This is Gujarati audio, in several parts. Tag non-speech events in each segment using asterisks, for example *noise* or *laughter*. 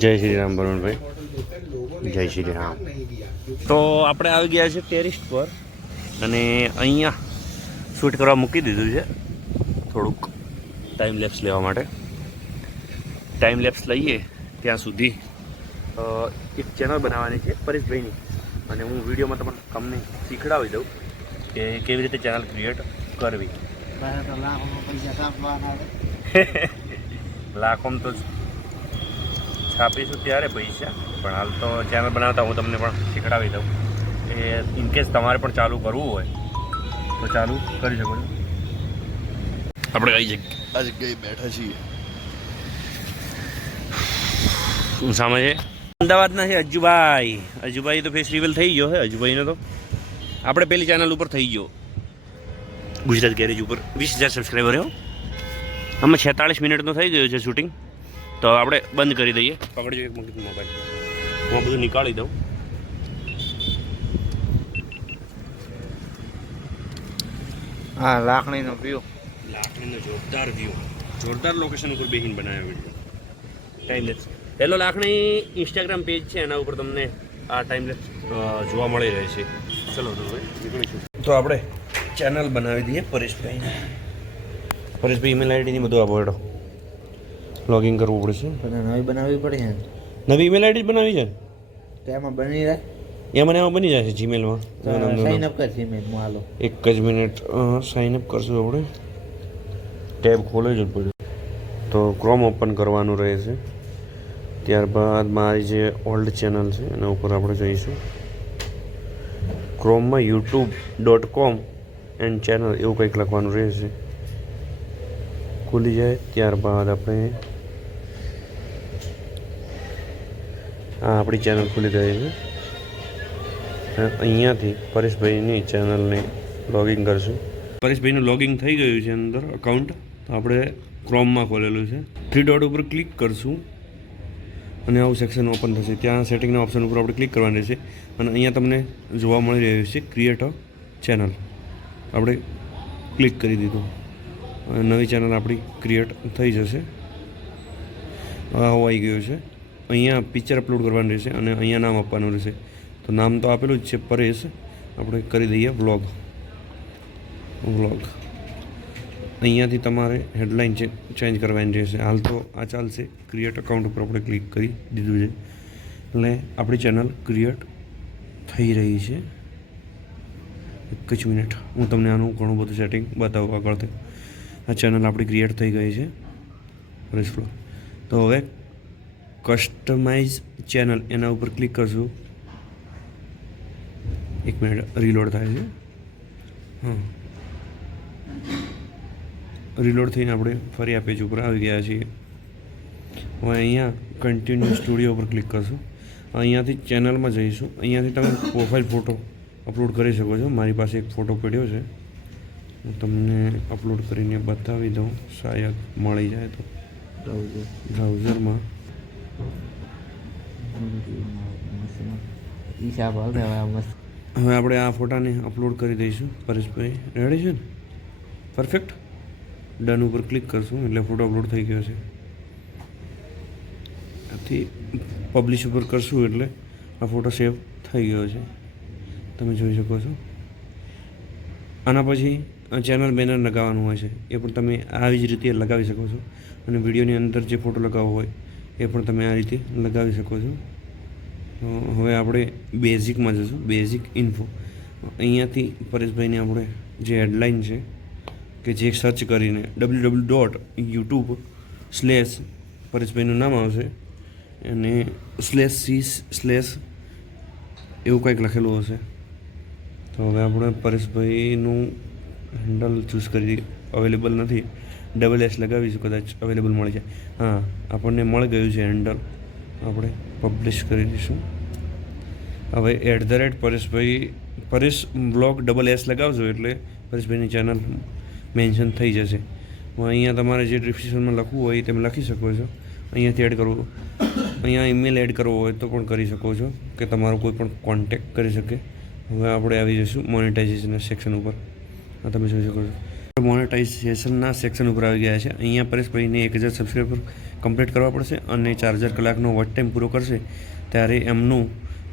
જય શ્રી રામ વરુણભાઈ જય શ્રી રામ. તો આપણે આવી ગયા છે ટેરિસ્ટ પર અને અહીંયા શૂટ કરવા મૂકી દીધું છે. થોડુંક ટાઈમ લેપ્સ લેવા માટે. ટાઈમ લેપ્સ લઈએ ત્યાં સુધી. એક ચેનલ બનાવવાની છે પરેશભાઈની. અને હું વિડીયોમાં તમને તમને શીખડાવી દઉં કે કેવી રીતે ચેનલ ક્રિએટ કરવી. *laughs* લાખોમાં તો છાપીશું ત્યારે પૈસા? પણ હાલ તો ચેનલ બનાવતા હું તમને પણ શીખડાવી દઉં. કે ઇનકેસ તમારે પણ ચાલુ કરવું હોય તો ચાલુ કરી શકો છો. આપણે કઈ જગ્યા આ જગ્યાએ બેઠા છીએ. શું સામે છે? અમદાવાદના છે અજુભાઈ. અજુભાઈ તો ફેસ રિવીલ થઈ ગયો હે અજુભાઈનો તો. આપણે પેલી ચેનલ ઉપર થઈ ગયો. ગુજરાત ગેરેજ ઉપર. વીસ હજાર સબસ્ક્રાઈબર હો. આમાં છેતાળીસ મિનિટનો થઈ ગયો છે શૂટિંગ તો આપણે બંધ કરી દઈએ. પકડજો એક મિનિટ મોબાઈલ. હું બધું નીકાળી દઉં. હા લાકડીનો વ્યૂ લાકડીનો જોરદાર વ્યૂ જોરદાર લોકેશન ઉપર બેહીન બનાવ્યો વીડિયો ટાઈમલેસ પહેલો લાકડી. ઇન્સ્ટાગ્રામ પેજ છે એના ઉપર તમને આ ટાઈમલેસ જોવા મળી રહે છે. ચલો તો ભાઈ નીકળીશું. તો આપણે ચેનલ બનાવી દઈએ પરેશભાઈને. પરેશભાઈ ઈમેલ આઈડીની બધું આપો હેડો લોગિન કરવું પડશે. નવી બનાવવી પડે છે નવી ઈમેલ આઈડી બનાવી છે ને? તો એમાં બની રહે? એમાં મને એમાં બની જશે જીમેલમાં સાઇન અપ કરશે મેં હું હાલો. એક જ મિનિટ સાઇન અપ કરશું આપણે. ટેબ ખોલે જ પડે. તો ક્રોમ ઓપન કરવાનું રહેશે ત્યારબાદ મારી જે ઓલ્ડ ચેનલ છે એના ઉપર આપણે જઈશું. ક્રોમમાં YouTube dot com and channel એવું કંઈક લખવાનું રહેશે ખુલી જાય. ત્યારબાદ આપણે આ આપણી ચેનલ ખુલી જાય છે. અહીંયાથી પરેશભાઈની ચેનલને લોગિન કરશું. પરેશભાઈનું લોગિન થઈ ગયું છે અંદર અકાઉન્ટ તો આપણે ક્રોમમાં ખોલેલું છે. થ્રી ડોટ ઉપર ક્લિક કરશું. અને આવું સેક્શન ઓપન થશે. ત્યાં સેટિંગના ઓપ્શન ઉપર આપણે ક્લિક કરવાનું રહેશે અને અહીંયા તમને જોવા મળી રહ્યું છે ક્રિએટ અ ચેનલ આપણે ક્લિક કરી દીધું. નવી ચેનલ આપણી ક્રિએટ થઈ જશે. આવી ગયું છે. અહીંયા પિક્ચર અપલોડ કરવાનું રહેશે અને અહીંયા નામ આપવાનું રહેશે. તો નામ તો આપેલું જ છે પરેશ. આપણે કરી દઈએ વ્લોગ વ્લોગ અહીંયાથી તમારે હેડલાઇન ચેન્જ કરવાની રહેશે. હાલ તો આ ચાલશે. ક્રિએટ અકાઉન્ટ ઉપર આપણે ક્લિક કરી દીધું છે. એટલે આપણી ચેનલ ક્રિએટ થઈ રહી છે. એક જ મિનિટ હું તમને આનું ઘણું બધું સેટિંગ બતાવું આગળથી. આ ચેનલ આપણી ક્રિએટ થઈ ગઈ છે. પરેશ વ્લોગ તો હવે કસ્ટમાઇઝ ચેનલ એના ઉપર ક્લિક કરશું. એક મિનિટ રીલોડ થાય છે. હા. રીલોડ થઈને આપણે ફરી આ પેજ ઉપર આવી ગયા છીએ. હવે અહીંયા કન્ટિન્યુ સ્ટુડિયો ઉપર ક્લિક કરશું. અહીંયાથી ચેનલમાં જઈશું. અહીંયાથી તમે પ્રોફાઇલ ફોટો અપલોડ કરી શકો છો. મારી પાસે એક ફોટો પડ્યો છે. હું તમને અપલોડ કરીને બતાવી દઉં. શાયદ મળી જાય તો. બ્રાઉઝરમાં. હવે આપણે આ ફોટાને અપલોડ કરી દઈશું. પરેશભાઈ રેડી છે ને? પરફેક્ટ ડન ઉપર ક્લિક કરશું, એટલે ફોટો અપલોડ થઈ ગયો છે. આથી પબ્લિશ ઉપર કરશું એટલે આ ફોટો સેવ થઈ ગયો છે. તમે જોઈ શકો છો. આના પછી ચેનલ બેનર લગાવવાનું હોય છે. એ પણ તમે આવી જ રીતે લગાવી શકો છો. અને વિડીયોની અંદર જે ફોટો લગાવવો હોય એ પણ તમે આ રીતે લગાવી શકો છો. તો હવે આપણે બેઝિકમાં જશું બેઝિક ઇન્ફો. અહીંયાથી પરેશભાઈને આપણે જે હેડલાઇન છે કે જે સર્ચ કરીને W W dot YouTube slash પરેશભાઈનું નામ આવશે. અને સ્લેશ સી સ્લેશ એવું કંઈક લખેલું હશે. તો હવે આપણે પરેશભાઈનું હેન્ડલ ચૂઝ કરી અવેલેબલ નથી. ડબલ એસ લગાવીશું કદાચ અવેલેબલ મળી જાય. હા, આપણને મળી ગયું છે હેન્ડલ આપણે પબ્લિશ કરી દઈશું. હવે at the rate Pareshbhai, Paresh blog double S લગાવજો એટલે પરેશભાઈની ચેનલ મેન્શન થઈ જશે. અહીંયા તમારે જે ડિસ્ક્રિપ્શનમાં લખવું હોય તમે લખી શકો છો. અહીંયાથી એડ કરવું. અહીંયા ઈમેલ એડ કરવો હોય તો પણ કરી શકો છો, કે તમારો કોઈ પણ કોન્ટેક્ટ કરી શકે. હવે આપણે આવી જઈશું મોનિટાઇઝેશનના સેક્શન ઉપર. આ તમે જોઈ શકો છો. મોનેટાઇઝેશનના સેક્શન ઉપર આવી ગયા છે. અહીંયા પરેશભાઈને એક હજાર સબસ્ક્રાઈબર કમ્પ્લીટ કરવા પડશે અને ચાર હજાર કલાકનો વોચ ટાઈમ પૂરો કરશે. ત્યારે એમનું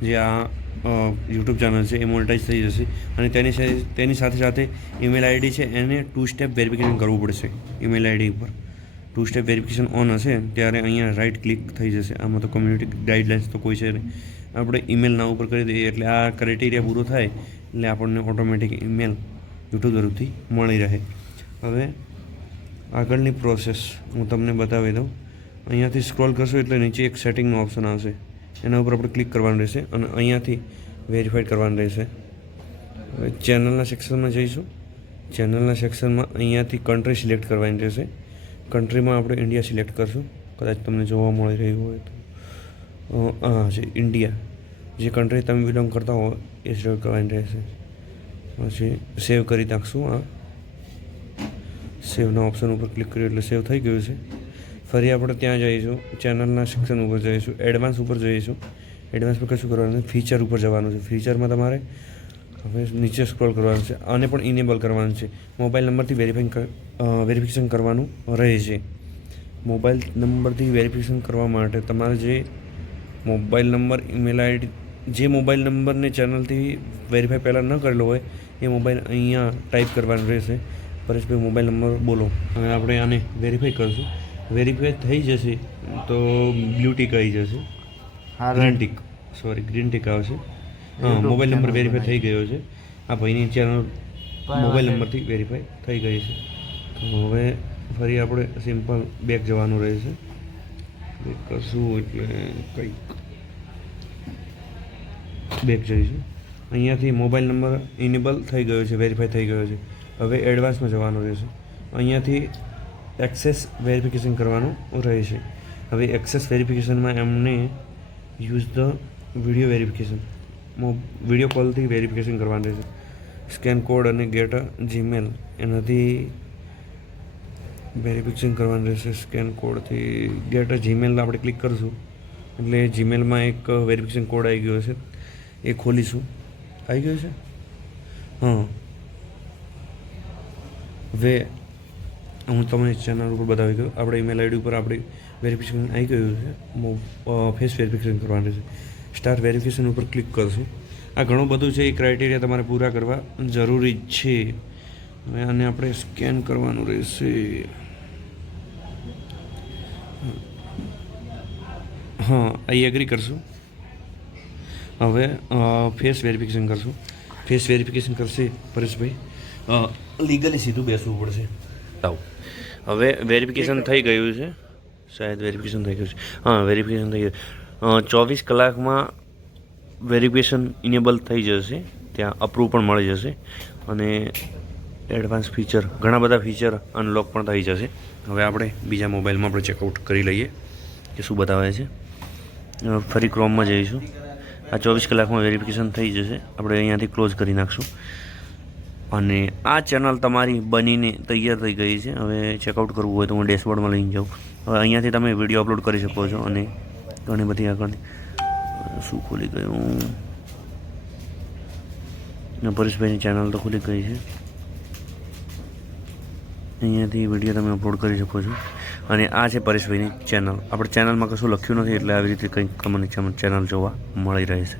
જે આ યુટ્યુબ ચેનલ છે એ મોનેટાઈઝ થઈ જશે. અને તેની સાથે તેની સાથે સાથે ઈમેલ આઈડી છે, એને ટુ સ્ટેપ વેરિફિકેશન કરવું પડશે ઈમેલ આઈડી ઉપર. ટુ સ્ટેપ વેરિફિકેશન ઓન હશે, ત્યારે અહીંયા રાઈટ ક્લિક થઈ જશે. આમાં તો કમ્યુનિટી ગાઈડલાઇન્સ તો કોઈ છે નહીં. આપણે ઈમેલ ના ઉપર કરી દઈએ એટલે આ ક્રાઇટેરિયા પૂરો થાય એટલે આપણને ઓટોમેટિક ઈમેલ યુટ્યુબ તરફથી મળી રહે. હવે આગળની પ્રોસેસ હું તમને બતાવી દઉં. અહીંયાથી સ્ક્રોલ કરશો એટલે નીચે એક સેટિંગનો ઓપ્શન આવશે. એના ઉપર આપણે ક્લિક કરવાનું રહેશે અને અહીંયાથી વેરીફાઈડ કરવાનું રહેશે. હવે ચેનલના સેક્શનમાં જઈશું. ચેનલના સેક્શનમાં અહીંયાથી કન્ટ્રી સિલેક્ટ કરવાની રહેશે. કન્ટ્રીમાં આપણે ઇન્ડિયા સિલેક્ટ કરશું. કદાચ તમને જોવા મળી રહ્યું હોય તો. હા છે ઇન્ડિયા. જે કન્ટ્રી તમે બિલોંગ કરતા હો એ સિલેક્ટ કરવાની રહેશે. પછી સેવ કરી નાખશું આ સેવના ઓપ્શન ઉપર ક્લિક કર્યું એટલે સેવ થઈ ગયું છે. ફરી આપણે ત્યાં જઈશું ચેનલના સેક્શન ઉપર જઈશું એડવાન્સ ઉપર જઈશું. એડવાન્સ પર કશું કરવાનું ફીચર ઉપર જવાનું છે. ફીચરમાં તમારે હવે નીચે સ્ક્રોલ કરવાનું છે, આને પણ ઇનેબલ કરવાનું છે. મોબાઈલ નંબરથી વેરીફાઈ વેરિફિકેશન કરવાનું રહે છે મોબાઈલ નંબરથી વેરિફિકેશન કરવા માટે તમારે જે મોબાઈલ નંબર ઈમેલ આઈડી જે મોબાઈલ નંબરને ચેનલથી વેરીફાઈ પહેલાં ન કરેલો હોય એ મોબાઈલ અહીંયા ટાઈપ કરવાનો રહેશે. પરેશભાઈ મોબાઈલ નંબર બોલો. હવે આપણે આને વેરીફાઈ કરીશું. વેરીફાઈ થઈ જશે તો બ્લુ ટીક આવી જશે. હા green tick sorry green tick આવશે. હા મોબાઈલ નંબર વેરીફાઈ થઈ ગયો છે. આ ભાઈની ચેનલ મોબાઈલ નંબરથી વેરીફાઈ થઈ ગઈ છે. તો હવે ફરી આપણે સિમ્પલ બેક જવાનું રહેશે. બેક કરશું એટલે કંઈક. બેક જઈશું. અહીંયાથી મોબાઈલ નંબર ઇનેબલ થઈ ગયો છે વેરીફાઈ થઈ ગયો છે. હવે એડવાન્સમાં જવાનું રહેશે. અહીંયાથી એક્સેસ વેરિફિકેશન કરવાનું રહેશે. હવે એક્સેસ વેરિફિકેશનમાં એમને use the video verification video કોલથી verification કરવાનું રહેશે. સ્કેન કોડ અને ગેટ જીમેલ એનાથી વેરિફિકેશન કરવાનું રહેશે. સ્કેન કોડથી ગેટ જીમેલ આપણે ક્લિક કરીશું. એટલે જીમેલમાં એક વેરિફિકેશન કોડ આવી ગયો છે એ ખોલીશું. આવી ગયો છે? હા હવે હું તમને ચેનલ ઉપર બતાવી ગયો. આપણે ઈમેલ આઈડી ઉપર આપણી વેરિફિકેશન આવી ગયું છે. ફેસ વેરિફિકેશન કરવાનું છે. સ્ટાર વેરિફિકેશન ઉપર ક્લિક કરશું. આ ઘણું બધું છે, એ ક્રાઇટેરિયા તમારે પૂરા કરવા જરૂરી છે. અને આપણે સ્કેન કરવાનું રહેશે. હા અહીં એગ્રી કરશું. હવે ફેસ વેરિફિકેશન કરશું. ફેસ વેરિફિકેશન કરશે પરેશભાઈ. લીગલી સીધું બેસવું પડશે. આવું. હવે વેરિફિકેશન થઈ ગયું છે. શાયદ વેરિફિકેશન થઈ ગયું છે. હા વેરિફિકેશન થઈ ગયું. ચોવીસ કલાકમાં વેરિફિકેશન ઇનેબલ થઈ જશે. ત્યાં અપ્રૂવ પણ મળી જશે. અને એડવાન્સ ફીચર ઘણા બધા ફીચર અનલોક પણ થઈ જશે. હવે આપણે બીજા મોબાઈલમાં આપણે ચેકઆઉટ કરી લઈએ કે શું બતાવે છે. ફરી ક્રોમમાં જઈશું. આ ચોવીસ કલાકમાં વેરિફિકેશન થઈ જશે. આપણે અહીંયાથી ક્લોઝ કરી નાખશું. અને આ ચેનલ તમારી બનીને તૈયાર થઈ ગઈ છે. હવે ચેકઆઉટ કરવું હોય તો હું ડેશબોર્ડમાં લઈને જાઉં. હવે અહીંયાથી તમે વીડિયો અપલોડ કરી શકો છો અને ઘણી બધી આગળની શું ખુલી ગયું? પરેશભાઈની ચેનલ તો ખુલી ગઈ છે. અહીંયાથી વીડિયો તમે અપલોડ કરી શકો છો. અને આ છે પરેશભાઈની ચેનલ આપણે ચેનલમાં કશું લખ્યું નથી એટલે આવી રીતે કંઈક તમને ચેનલ જોવા મળી રહેશે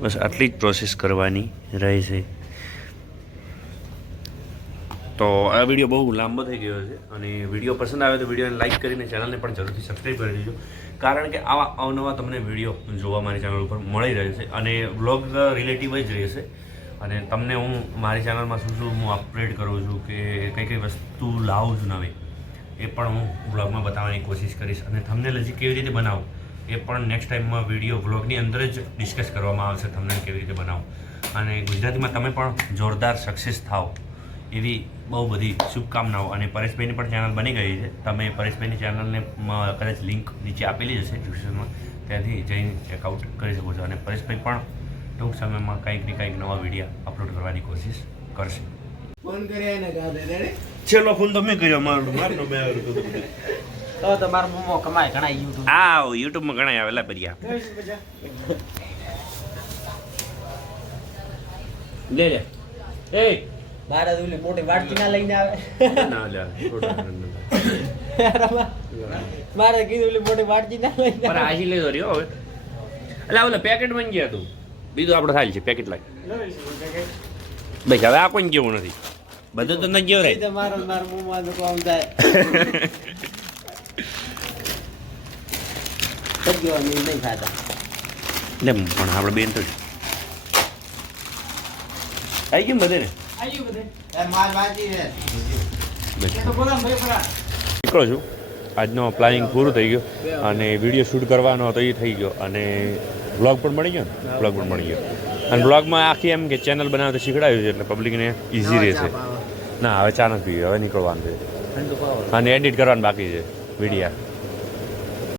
બસ આટલી જ પ્રોસેસ કરવાની રહેશે તો આ વીડિયો બહુ લાંબો થઈ ગયો છે અને વીડિયો પસંદ આવે તો વિડીયોને લાઈક કરીને ચેનલને પણ જરૂરથી સબસ્ક્રાઈબ કરી દેજો. કારણ કે આવા અવનવા તમને વીડિયો જોવા મારી ચેનલ ઉપર મળી રહેશે અને વ્લોગ રિલેટિવ જ રહેશે અને તમને હું મારી ચેનલમાં શું શું હું અપડેટ કરું છું કે કઈ કઈ વસ્તુ લાવું છું નવી. એ પણ હું વ્લોગમાં બતાવવાની કોશિશ કરીશ અને તમને હજી કેવી રીતે બનાવું એ પણ નેક્સ્ટ ટાઈમમાં વીડિયો વ્લોગની અંદર જ ડિસ્કસ કરવામાં આવશે તમને કેવી રીતે બનાવું. અને ગુજરાતીમાં તમે પણ જોરદાર સક્સેસ થાઓ એવી બહુ બધી શુભકામનાઓ. અને પરેશભાઈની પણ ચેનલ બની ગઈ છે. તમે પરેશભાઈની ચેનલને કદાચ લિંક નીચે આપેલી હશે ડિસ્ક્રિપ્શનમાં ત્યાંથી જઈને ચેકઆઉટ કરી શકો છો. અને પરેશભાઈ પણ ટૂંક સમયમાં કંઈક ને કંઈક નવા વીડિયો અપલોડ કરવાની કોશિશ કરશે. ફોન કર્યા છેલ્લો ફોન તમે કર્યો મારો મારનો મેં તો તમારો મોમો કમાય ઘણા યુટ્યુબ આ યુટ્યુબમાં ઘણા આવેલા બરિયા. લે લે. એ. મારા ઓલી મોટી વાટકી ના લઈને આવે. ના લે. *laughs* મારે કીધું ઓલી મોટી વાટકી ના લઈને પણ આજી લઈ દોરી હવે. એટલે ઓલે પેકેટ બની ગયા તું. બીજું આપણે થાય છે પેકેટ લાગે ભાઈ હવે આ કોઈ કેવું નથી. બધું તો ન ગયો રે તો મારો મારા તો કોમ થાય. *laughs* સજ્જો અમે નહીં ખાતા. લે પણ આપણે બેન તો આવી ગયું બધે ને? બધે. એ માલ તો ફરા નીકળો છું. આજનો પ્લાનિંગ પૂરું થઈ ગયો અને વીડિયો શૂટ કરવાનો હતો એ થઈ ગયો અને બ્લોગ પણ મળી ગયો ને? બ્લોગ પણ મળી ગયો. અને બ્લોગમાં આખી એમ કે ચેનલ બનાવતા શીખડાવ્યું છે એટલે પબ્લિકને ઇઝી રહેશે. ના હવે ચા નથી પીવી હવે નીકળવાનું છે. અને એડિટ કરવાનું બાકી છે વિડીયા.